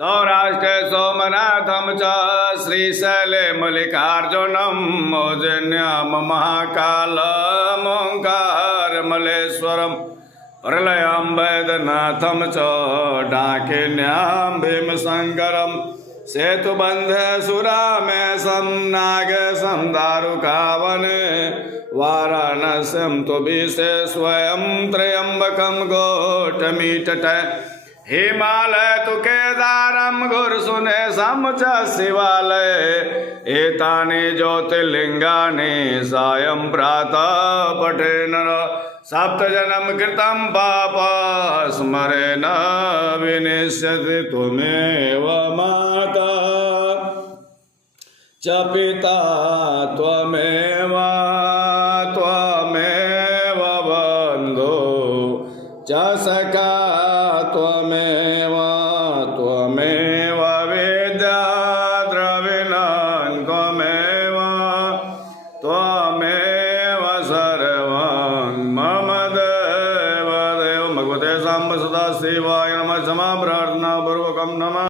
सौराष्ट्रे सोमनाथं च श्रीशैले मल्लिकार्जुनं मोजन्यं महाकालमोङ्कारमल्लेश्वरं प्रलयं वैद्यनाथं च डाकिन्यां भीमशङ्करं सेतुबन्धे सुरामेशं नागेशं दारुकावने वाराणस्यं तु विशे स्वयं त्र्यम्बकं गौतमीतटे हिमालय तु केदारं गुरुसुनेशं च शिवालय एतानि ज्योतिर्लिङ्गानि सायं प्रातः पठे नर सप्तजन्म कृतं पाप स्मरेण विनिश्यति त्वमेव माता च पिता त्वमेव बन्धु च सखा त्वमेव विद्या द्रविणं त्वमेव सर्वं मम देव भगवते साम्ब सदा शिवाय नमः। क्षमा प्रार्थना पूर्वकं नमः।